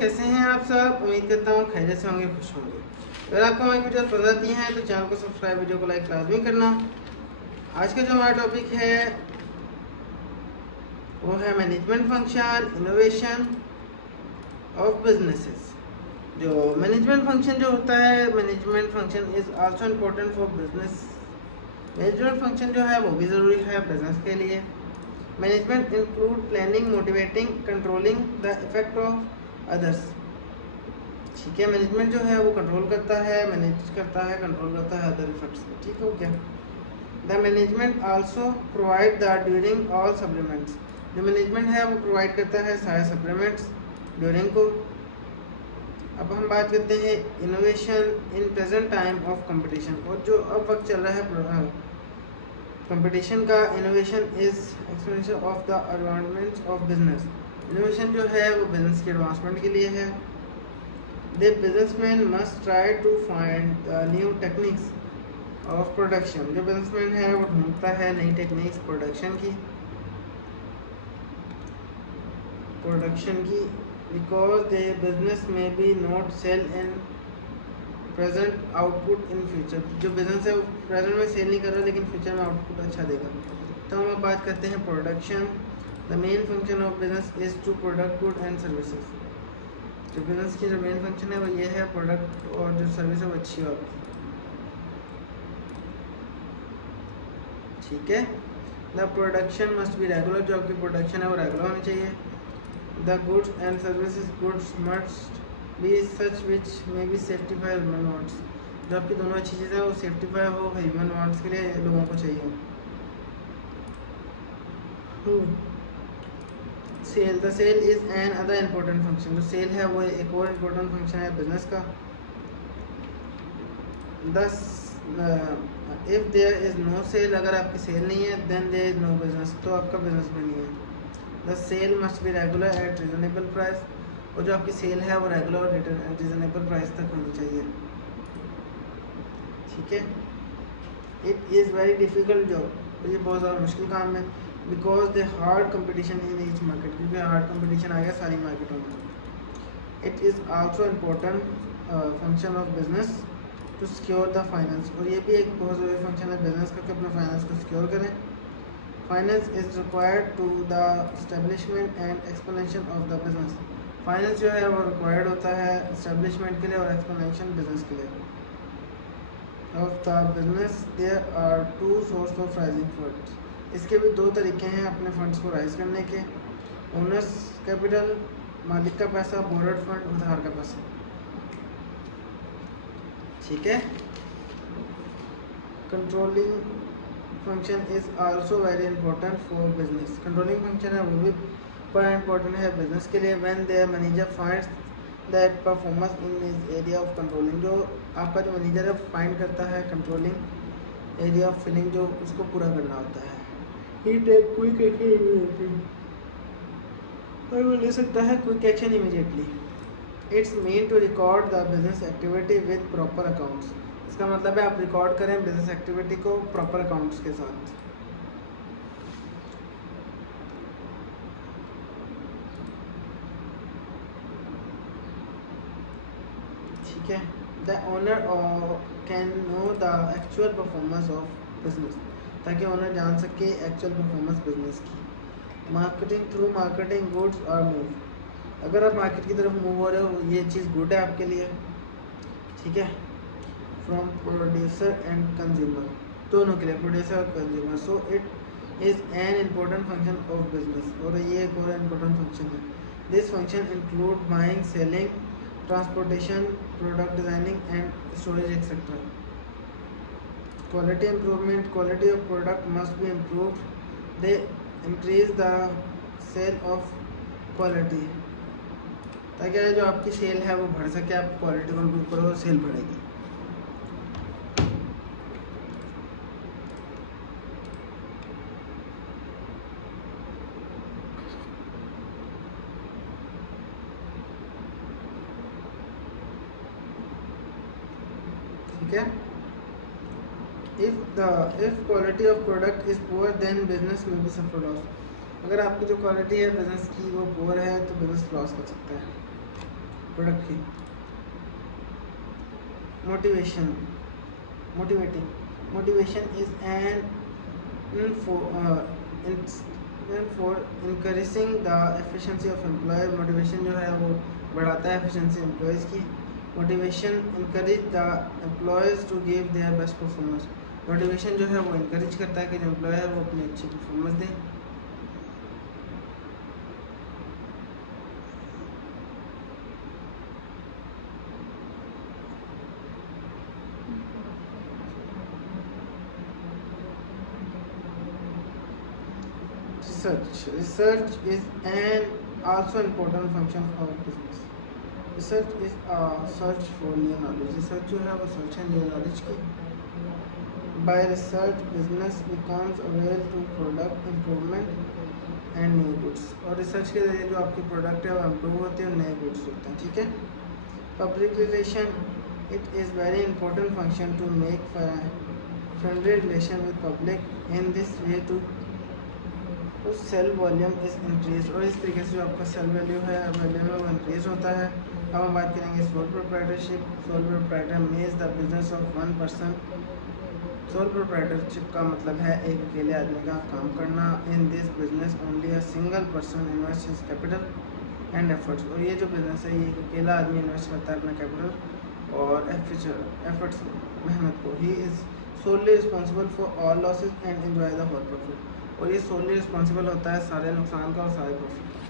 कैसे हैं आप सब। उम्मीद करता हूँ खैरियत से होंगे, खुश होंगे। अगर आपको हमारी वीडियो पसंद आती हैं तो चैनल को सब्सक्राइब, वीडियो को लाइक लाजमी करना। आज का जो हमारा टॉपिक है वो है management function, innovation of businesses. जो मैनेजमेंट फंक्शन जो होता है, management function is also important for business. Management function जो है वो भी ज़रूरी है बिजनेस के लिए। Management include planning, motivating, controlling the effect of others. ठीक है, मैनेजमेंट जो है वो कंट्रोल करता है, मैनेज करता है, कंट्रोल करता है अदर इफेक्ट्स को। ठीक हो गया। The management also provide the during all supplements. जो मैनेजमेंट है वो प्रोवाइड करता है सारे सप्लीमेंट्स ड्यूरिंग को। अब हम बात करते हैं innovation in present time of competition. और जो अब वक्त चल रहा है कंपटीशन का, innovation is expansion of the advancement of business. Innovation जो है वो बिजनेस के एडवांसमेंट के लिए है। The businessman must try to find new techniques of production। जो बिजनेसमैन है वो ढूंढता है नई टेक्निक्स प्रोडक्शन की because the business may be not sell in present output in future। जो बिजनेस है वो प्रेजेंट में सेल नहीं कर रहा लेकिन फ्यूचर में आउटपुट अच्छा देगा। तो हम अब बात करते हैं production. The main function of business is to product good and services. जो बिजनेस की जो मेन फंक्शन है वो ये है, प्रोडक्ट और जो सर्विस है वो अच्छी हो आपकी। ठीक है। The production must be regular. जो आपकी प्रोडक्शन है वो रेगुलर होनी चाहिए। The goods and services goods must be such which may be satisfy human wants. जो आपकी दोनों अच्छी चीज़ें हैं वो सेफ्टीफाई हो ह्यूमन वांट्स के लिए, लोगों को चाहिए। Sale, the sale is an other important function. जो सेल है वो एक और इम्पोर्टेंट फंक्शन है बिजनेस का। Thus if there is no sale, अगर आपकी सेल नहीं है then there is no business, तो आपका बिजनेस भी नहीं है। The sale must be regular at reasonable price. और जो आपकी सेल है वो रेगुलर और रीजनेबल प्राइस तक होनी चाहिए। ठीक है। It is very difficult job. ये बहुत ज़्यादा मुश्किल काम है because the hard competition in each market. क्योंकि हार्ड कंपटीशन आ गया सारी मार्केटों में। It is also important function of business to secure the finance. और ये भी एक बहुत ज़रूरी फंक्शन है बिजनेस का कि अपना फाइनेंस को सिक्योर करें। Finance is required to the establishment and expansion of the business. Finance जो है वो रिक्वायर्ड होता है एस्टेब्लिशमेंट के लिए और एक्सपेंशन बिजनेस के लिए। Of the business there are two source of raising funds. इसके भी दो तरीके हैं अपने फंड्स को राइज करने के। ओनर्स कैपिटल, मालिक का पैसा, बोरोड फंड, उधार का पैसा। ठीक है। Controlling function is also very important for business. Controlling function है वो भी बड़ा इंपॉर्टेंट है बिजनेस के लिए। When there manager finds that performance in his area of controlling. जो आपका जो मैनेजर है फाइंड करता है कंट्रोलिंग एरिया ऑफ फिलिंग, जो उसको पूरा करना होता है। ही टेक क्विक एक्शन, और वो ले सकता है quick action immediately. It's mean to record the business activity with proper accounts. इसका मतलब है आप रिकॉर्ड करें बिजनेस एक्टिविटी को प्रॉपर अकाउंट्स के साथ। ठीक है। The owner can know the actual performance of business, ताकि ओनर जान सके एक्चुअल परफॉर्मेंस बिजनेस की। Marketing, through marketing goods are move. अगर आप मार्केट की तरफ मूव हो रहे हो ये चीज़ गुड है आपके लिए। ठीक है। फ्रॉम प्रोड्यूसर एंड कंज्यूमर, दोनों के लिए, प्रोड्यूसर और consumer. So it is an important function of business. और ये एक और इम्पोर्टेंट फंक्शन है। This function include buying, selling, transportation, product designing and storage etcetera. Quality improvement, quality of product must be improve. They increase the sale of quality, ताकि जो आपकी cell है वो बढ़ सके। आप क्वालिटी को इम्प्रूव करो, सेल बढ़ेगी। ठीक है। If quality of product is poor then business में भी सफर लॉस। अगर आपकी जो क्वालिटी है बिजनेस की वो पुअर है तो बिजनेस लॉस कर सकता है। प्रोडक्ट की। Motivation, motivation is an for increasing the efficiency of employ. Motivation जो है वो बढ़ाता है एफिशिएंसी एम्प्लॉयज़ की। Motivation encourage the employees to give their best performance. Motivation जो है वो इंकरेज करता है कि जो एम्प्लॉय है वो अपनी अच्छी परफॉर्मेंस दें। Research is an also important function of business. Research is a search for new knowledge. Research जो है वो search है new knowledge की। By research, business becomes aware to product improvement and new goods. और research के जरिए जो आपकी product है वो improve होती है और नए goods होते हैं, ठीक है। Public relation, it is very important function to make friendly relation with public. In this way to sale volume is increase, और इस तरीके से जो आपका सेल वैल्यू है वो इंक्रीज होता है। अब हम बात करेंगे sole proprietorship. Sole proprietor means the business of one person. Sole proprietorship का मतलब है एक अकेले आदमी का काम करना। In this business only a single person invest his capital and efforts. और ये जो बिजनेस है ये एक अकेला आदमी इन्वेस्ट करता है अपना कैपिटल और एफर्ट्स, मेहनत को। He is solely responsible for all losses and enjoy the whole profit. और ये सोलली रिस्पॉन्सिबल होता है सारे नुकसान का और सारे प्रॉफिट का।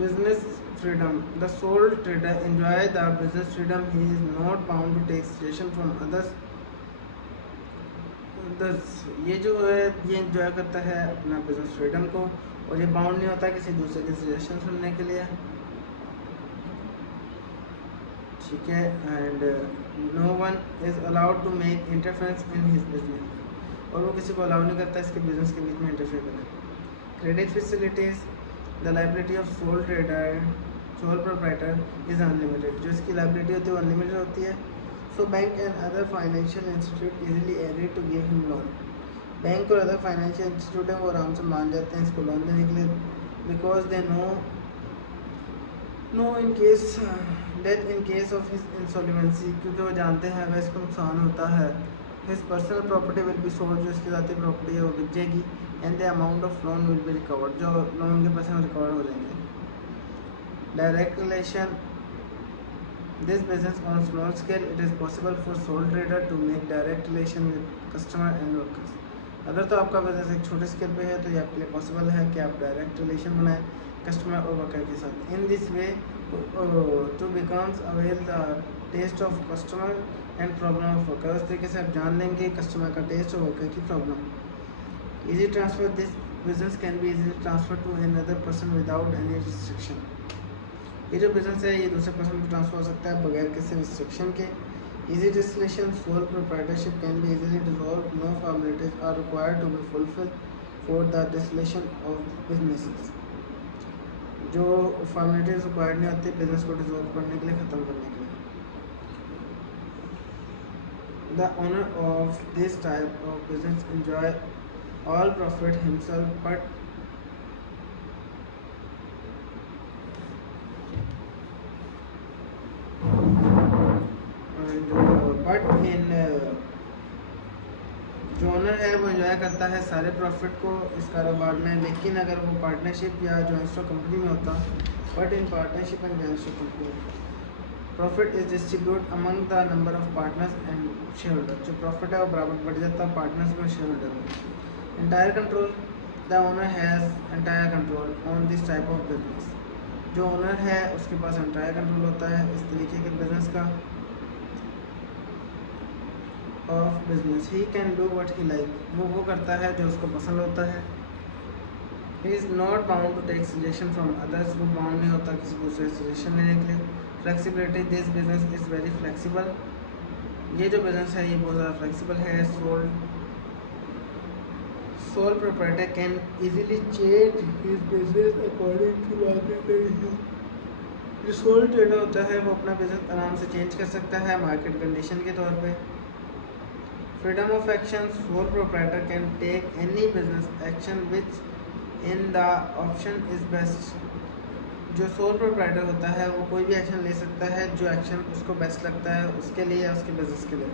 Business freedom, the sole trader enjoy the business freedom. He is not bound to take suggestion from others. ये जो है ये एंजॉय करता है अपना बिजनेस फ्रीडम को और ये बाउंड नहीं होता किसी दूसरे के सजेशन सुनने के लिए, ठीक है। And no one is allowed to make interference in his business, और वो किसी को अलाउ नहीं करता इसके बिजनेस के बीच में इंटरफेयर करना। Credit facilities, the liability of sole trader sole proprietor is unlimited. जो इसकी लायबिलिटी होती है वो अनलिमिटेड होती है। So bank and other financial institute easily agree to give him loan. Bank और अदर फाइनेंशियल इंस्टीट्यूट है वो आराम से मान जाते हैं इसको लोन देने के लिए, because they know in case death in case of his insolvency, क्योंकि वो जानते हैं अगर इसको नुकसान होता है his personal property will be sold, जो इसकी ज़ाती प्रॉपर्टी है वो बिक जाएगी। And the amount of loan will be recovered, जो लोन के पैसे रिकवर हो जाएंगे। Direct relation, this business on small scale it is possible for sole trader to make direct relation with customer and workers. अगर तो आपका business एक छोटे स्केल पे है तो ये आपके लिए पॉसिबल है कि आप डायरेक्ट रिलेशन बनाएं कस्टमर और वर्कर के साथ। In this way to becomes avail the taste of customer and problem of worker. उस तरीके से आप जान लेंगे कस्टमर का टेस्ट और वर्कर की problem. Easy transfer, this business can be easily transfer to another person without any restriction. ये जो बिजनेस है ये दूसरे पर्सन को ट्रांसफर हो सकता है बगैर किसी रिस्ट्रिक्शन के। Easy distillation, sole proprietorship can be easily dissolved. No formalities are required to be fulfilled for the distillation of businesses. जो formalities required नहीं होती बिजनेस को डिसॉल्व करने के लिए, ख़त्म करने के लिए। The owner of this type of business enjoy all profit himself, but इन जो ओनर है वो एंजॉय करता है सारे प्रॉफिट को इस कारोबार में। लेकिन अगर वो पार्टनरशिप या जॉइंट स्टॉक कंपनी में होता, but in partnership and joint stock company profit is distribute among the number of partners and share holder. जो प्रॉफिट है वो बराबर बढ़ जाता है पार्टनर्स में शेयर होल्डर में। Entire control, the owner has entire control on this type of business. जो ओनर है उसके पास एंटायर कंट्रोल होता है इस तरीके के बिजनेस का of business. He can do what he like, वो करता है जो उसको पसंद होता है। He is not bound to take suggestion from others, वो बाउंड नहीं होता किसी दूसरे सजेशन लेने के लिए। Flexibility, this business is very flexible. ये जो बिजनेस है ये बहुत ज़्यादा फ्लेक्सिबल है। Sole proprietor can easily change his business according to market condition. जो सोल ट्रेडर होता है वो अपना बिजनेस आराम से चेंज कर सकता है मार्केट कंडीशन के तौर पे। Freedom of action, sole proprietor can take any business action which in the option is best. जो सोल प्रोप्राइटर होता है वो कोई भी एक्शन ले सकता है जो एक्शन उसको बेस्ट लगता है उसके लिए या उसके बिजनेस के लिए.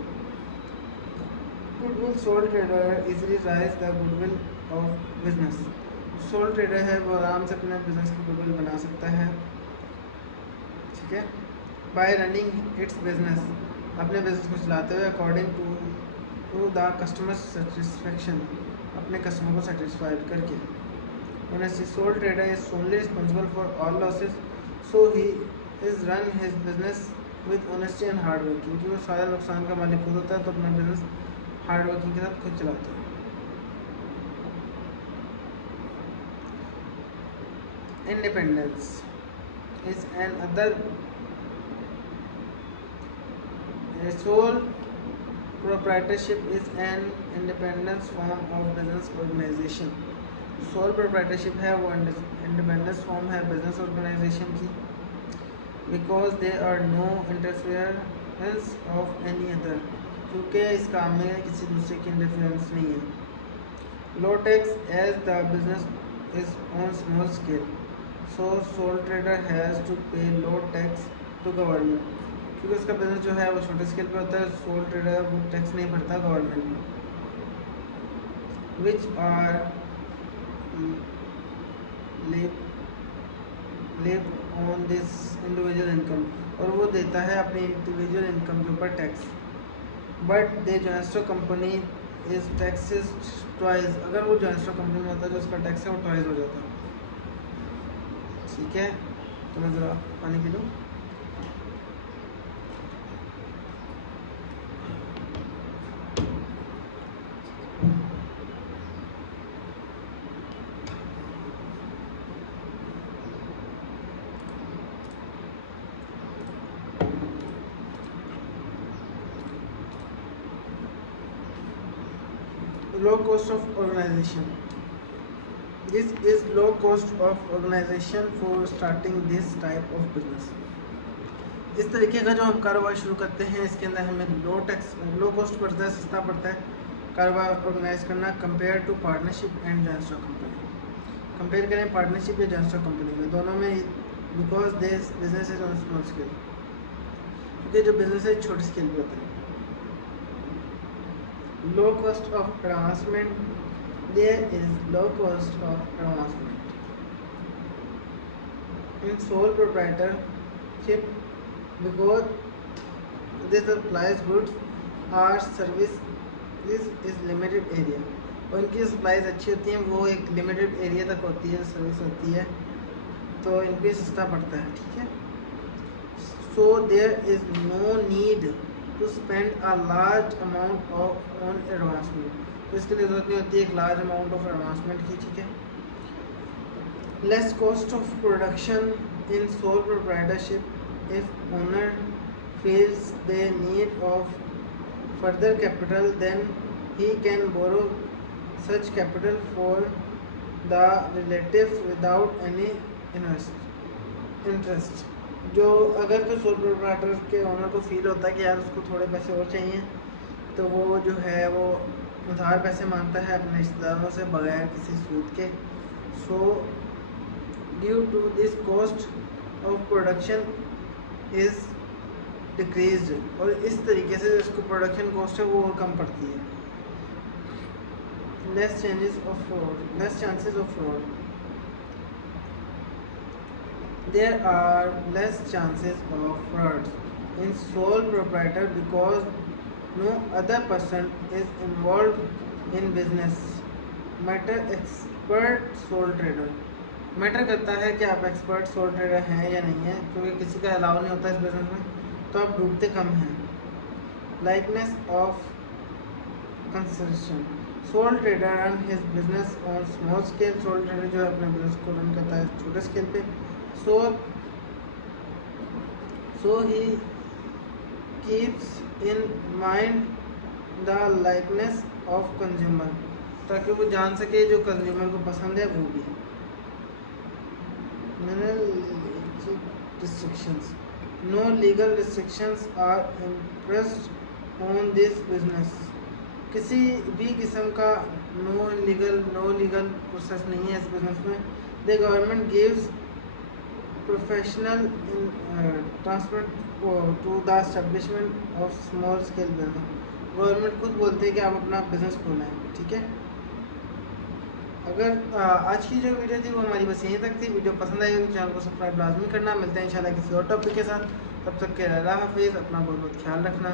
Goodwill, soul trader easily rise the goodwill of business. Soul trader है वो आराम से अपने बिजनेस की गुडविल बना सकता है. ठीक है. बाय रनिंग इट्स बिजनेस, अपने बिजनेस को चलाते हुए according to the customer satisfaction, अपने कस्टमर को सेटिस्फाइड करके. Honestly, sole trader is solely responsible for all losses, so he is run his business with honesty and hard working. क्योंकि वो सारा नुकसान का मालिक खुद होता है तो अपना बिजनेस हार्ड वर्किंग के साथ खुद चलाता है. Independence is an other. Sole proprietorship is an independence form of business organization. Sole proprietorship है वो इंडिपेंडेंस फॉर्म है बिजनेस ऑर्गेनाइजेशन की. Because they are no interference of any other, क्योंकि इस काम में किसी दूसरे की इंटरफेरेंस नहीं है. Low tax as the business is on small scale, so sole trader has to pay low tax to government. क्योंकि उसका बिजनेस जो है वो छोटे स्केल पे होता है, सोल ट्रेडर वो टैक्स नहीं भरता गवर्नमेंट में. Which are live on this individual income, और वो देता है अपनी इंडिविजुअल इनकम के ऊपर tax. But the joint stock company is taxes twice, अगर वो जोनेस्टो कंपनी में होता है जो उसका टैक्स है वो ट्वाइस हो जाता है. ठीक है. तो मैं ज़रा पानी पी लूँ. low cost of organization. This is low cost of organization for starting this type of business. इस तरीके का जो हम कारोबार शुरू करते हैं इसके अंदर हमें लो कॉस्ट पड़ता है, सस्ता पड़ता है कारोबार ऑर्गेनाइज करना compare to partnership and joint stock company. Compare करें पार्टनरशिप या जॉइंट स्टॉक कंपनी में, दोनों में because this business is on small scale, क्योंकि जो बिजनेस है छोटे स्केल पे होता है. Low cost of advancement, there is low cost of advancement in sole proprietorship because they supplies goods or service is limited area, और इनकी supplies अच्छी होती हैं, वो एक लिमिटेड एरिया तक होती है, सर्विस होती है, तो इन पर सस्ता पड़ता है. ठीक है. So there is no need to spend a large amount of on advancement, तो इसके लिए ज़रूरत नहीं होती है एक लार्ज अमाउंट ऑफ एडवांसमेंट की. ठीक है. Less cost of production in sole proprietorship if owner feels they need of further capital, then he can borrow such capital for the relatives without any interest. जो अगर तो sole proprietor के owner को feel होता है कि यार उसको थोड़े पैसे और चाहिए, तो वो जो है वो उधार पैसे मांगता है अपने रिश्तेदारों से बगैर किसी सूद के. So due to this cost of production is decrease, और इस तरीके से इसको प्रोडक्शन कॉस्ट है वो कम पड़ती है. Less chances of fraud, there are less chances of frauds in sole proprietor because no other person is involved in business. matter expert sole trader, matter करता है कि आप एक्सपर्ट सोल ट्रेडर हैं या नहीं है, क्योंकि किसी का अलाउ नहीं होता इस बिजनेस में, तो आप डूबते कम हैं. Likeness of concentration, sole trader run his business on small scale, sole trader जो है अपने बिजनेस को रन करता है छोटे स्केल पे. So he keeps in mind the likeness of consumer, ताकि वो जान सके जो कंज्यूमर को पसंद है वो भी. restrictions, no legal restrictions are imposed on this business. किसी भी किस्म का नो लीगल प्रोसेस नहीं है इस बिजनेस में। The government gives professional transport to the establishment of small scale business. Government खुद बोलते हैं कि आप अपना बिजनेस खोलना है, ठीक है। अगर आज की जो वीडियो थी वो हमारी बस यहीं तक थी। वीडियो पसंद आई होगी चैनल को सब्सक्राइब लाजमी करना। मिलते हैं इंशाल्लाह किसी और टॉपिक के साथ, तब तक के लिए अल्लाह हाफिज़। अपना बहुत बहुत ख्याल रखना।